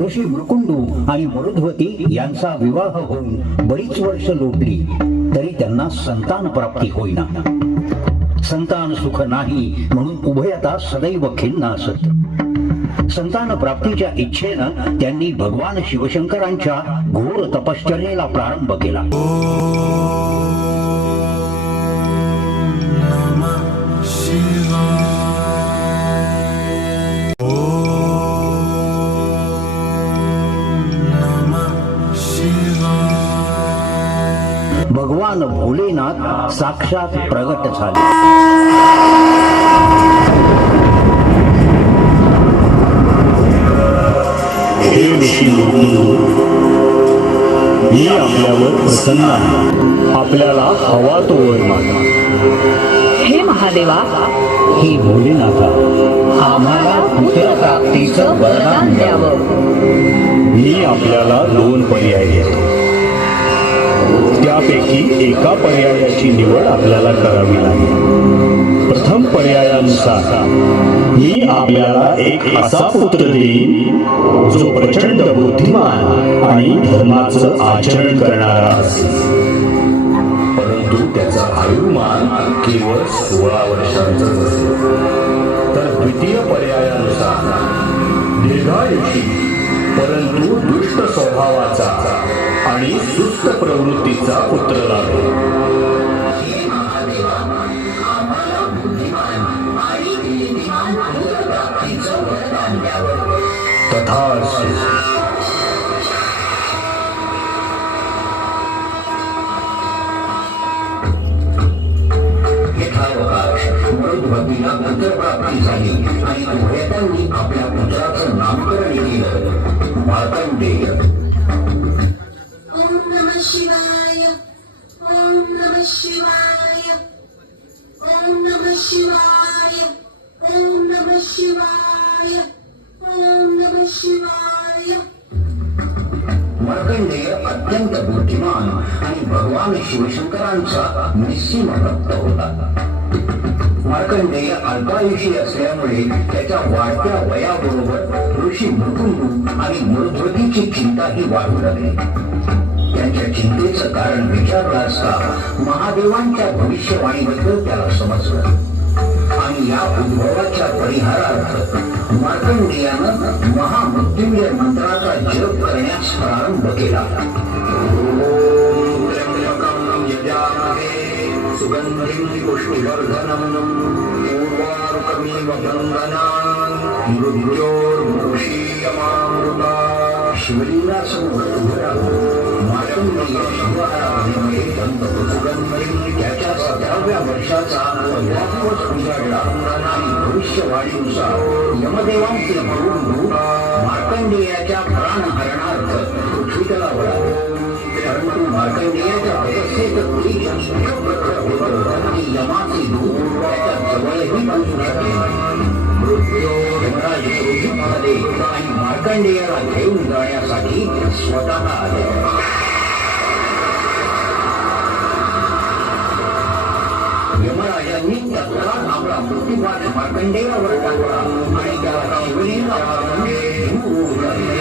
ऋषी मृकुंडू आणि मरुध्वती यांचा विवाह होऊन बरीच वर्ष लोटली तरी त्यांना संतान प्राप्ती होईना. संतान सुख नाही म्हणून उभयता सदैव खिन्न असत. संतान प्राप्तीच्या इच्छेनं त्यांनी भगवान शिवशंकरांच्या घोर तपश्चर्येला प्रारंभ केला. भगवान भोलेनाथ साक्षात प्रगट झाले. हे ऋषी मी आपल्यावर प्रसन्न आहे. आपल्याला हवा तो वर मागा. हे महादेवा, हे भोलेनाथा, आम्हाला पुत्र प्राप्तीचं वरदान द्यावं. मी आपल्याला 2 पर्याय देतो. त्यापैकी एका पर्यायाची निवड आपल्याला करावी लागेल. प्रथम पर्यायानुसार मी आपल्याला एक असा पुत्र देईन जो प्रचंड बुद्धिमान आणि धर्माचं आचरण करणारा असेल, परंतु त्याचा आयुमान केवळ 16 वर्षांचाच असेल. तर द्वितीय पर्यायानुसार दीर्घायुषी परंतु दुष्ट स्वभावाचा आणि सुस्त प्रवृत्तीचा पुत्र लाभेल. तथास्तु. मृदुभूमीला पुत्रप्राप्ती झाली आणि उभयतांनी आपल्या पुत्राचं नामकरण केलं मार्कंडेय. ओम नमः शिवाय, ओम नमः शिवाय, ओम नमः शिवाय, ओम नमः शिवाय, ओम नमः शिवाय. मार्कंडेय अत्यंत बुद्धिमान आणि भगवान शिवशंकरांचा निस्सीम भक्त होता. मार्कंडेय अल्पायुषी असल्यामुळे त्याच्या वाढत्या वयाबरोबर ऋषी मृकुंडू आणि मरुध्वतीची चिंताही वाढू लागली. त्यांच्या चिंतेचं कारण विचारलं असता महादेवांच्या भविष्यवाणीबद्दल त्याला समजलं आणि या उद्भवाच्या परिहारार्थ मार्कंडेयानं महामृत्युंजय मंत्राचा जप करण्यास प्रारंभ केला. सुगंधिं पुष्टिवर्धनम् पूर्वारुकमिव गंगनान् मृत्योर्मुक्षीयमामृता. शिवलिंगाचं उघडा मार्कंडेय शिवआराधनेमध्ये दंत सुगंधिं त्याच्या 17व्या वर्षाचा पहिला दिवस उजाडला आणि भविष्यवाणीनुसार यमदेवांचे बळून मार्कंडेयाच्या प्राणहरणार्थ पृथ्वीतलावर आले. परंतु मार्कंडेयाच्या तपस्येत तेज इतकं प्रखर होतं की यमाचे दूत त्याच्या जवळही पोहोचू शकले नाही. यमराज क्रोधित झाले आणि मार्कंडेयाला घेऊन जाण्यासाठी स्वतः आले. यमराजांनी तत्काळ आपला मृत्यूपाठ मार्कंडेयावर टाकला आणि त्याला शिवलिंगावर धूर उडवले.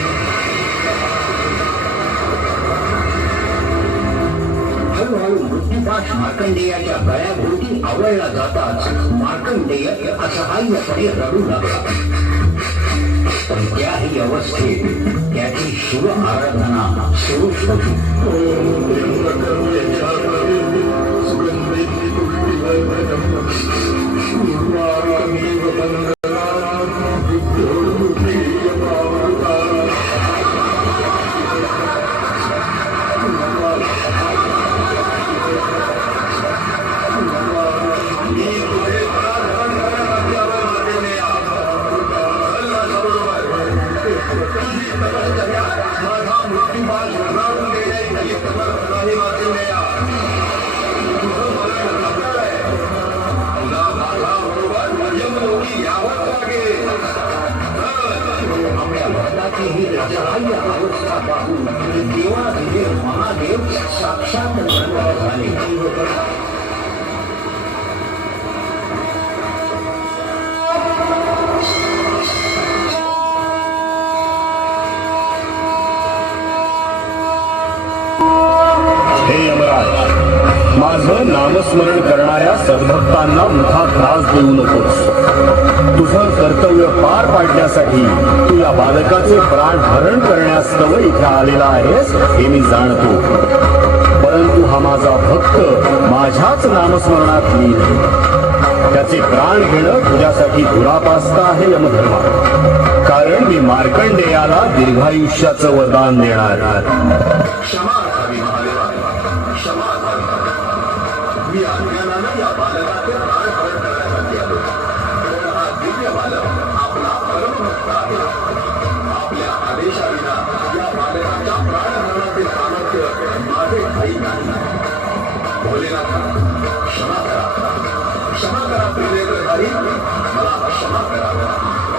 हळूहळू मृत्यूपाठ मार्कंडेयाच्या गळ्याभोवती आवळला जाताच मार्कंडेय असहाय्यपणे रडू लागला. पण त्याही अवस्थेत त्याची शिव आराधना सुरूच होती. महादेव साक्षात झाले. हे यमराज, माझं नामस्मरण करणाऱ्या सद्भक्तांना मोठा त्रास देऊ नकोस. तुझं कर्तव्य पार पाडण्यासाठी तू या बालकाचे प्राण हरण करण्यास्तव इथे आलेला आहेस हे मी जाणतो. परंतु हा माझा भक्त माझ्याच नामस्मरणात लीन. त्याचे प्राण घेणं तुझ्यासाठी दुरापास्त आहे यमधर्मा. कारण मी मार्कंडेयाला दीर्घायुष्याचं वरदान देणार. क्षमा असावी महादेवा, क्षमा असावी. मी अज्ञानानं या बालकाचे प्राण हरण करण्यासाठी आलो. पण हा दिव्य बालक आपला परमभक्त आहे. आपल्या आदेशाविना या बालकाच्या प्राणहरणाचे सामर्थ्य माझे ठाई नाही. भोलेनाथ, क्षमा करा, क्षमा करा प्रियग्रहारी, मला क्षमा करा.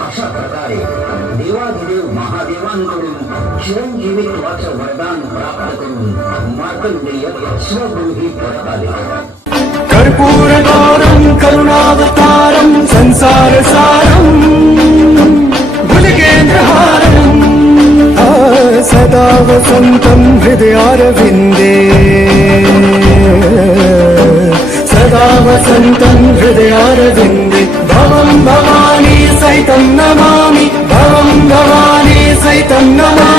अशा प्रकारे देवाधिदेव महादेवांकडून चिरंजीवित्वाचं वरदान प्राप्त करून मार्कंडेय स्वगृही परत आले. कर्पूरगौरं करुणावतारं संसारसारं भुजगेन्द्रहारं सदा वसन्तं हृदयारविन्दे सदा वसन्तं हृदयारविन्दे भवं भवानी सहितं नमामि भवं भवानी सहितं नमामि.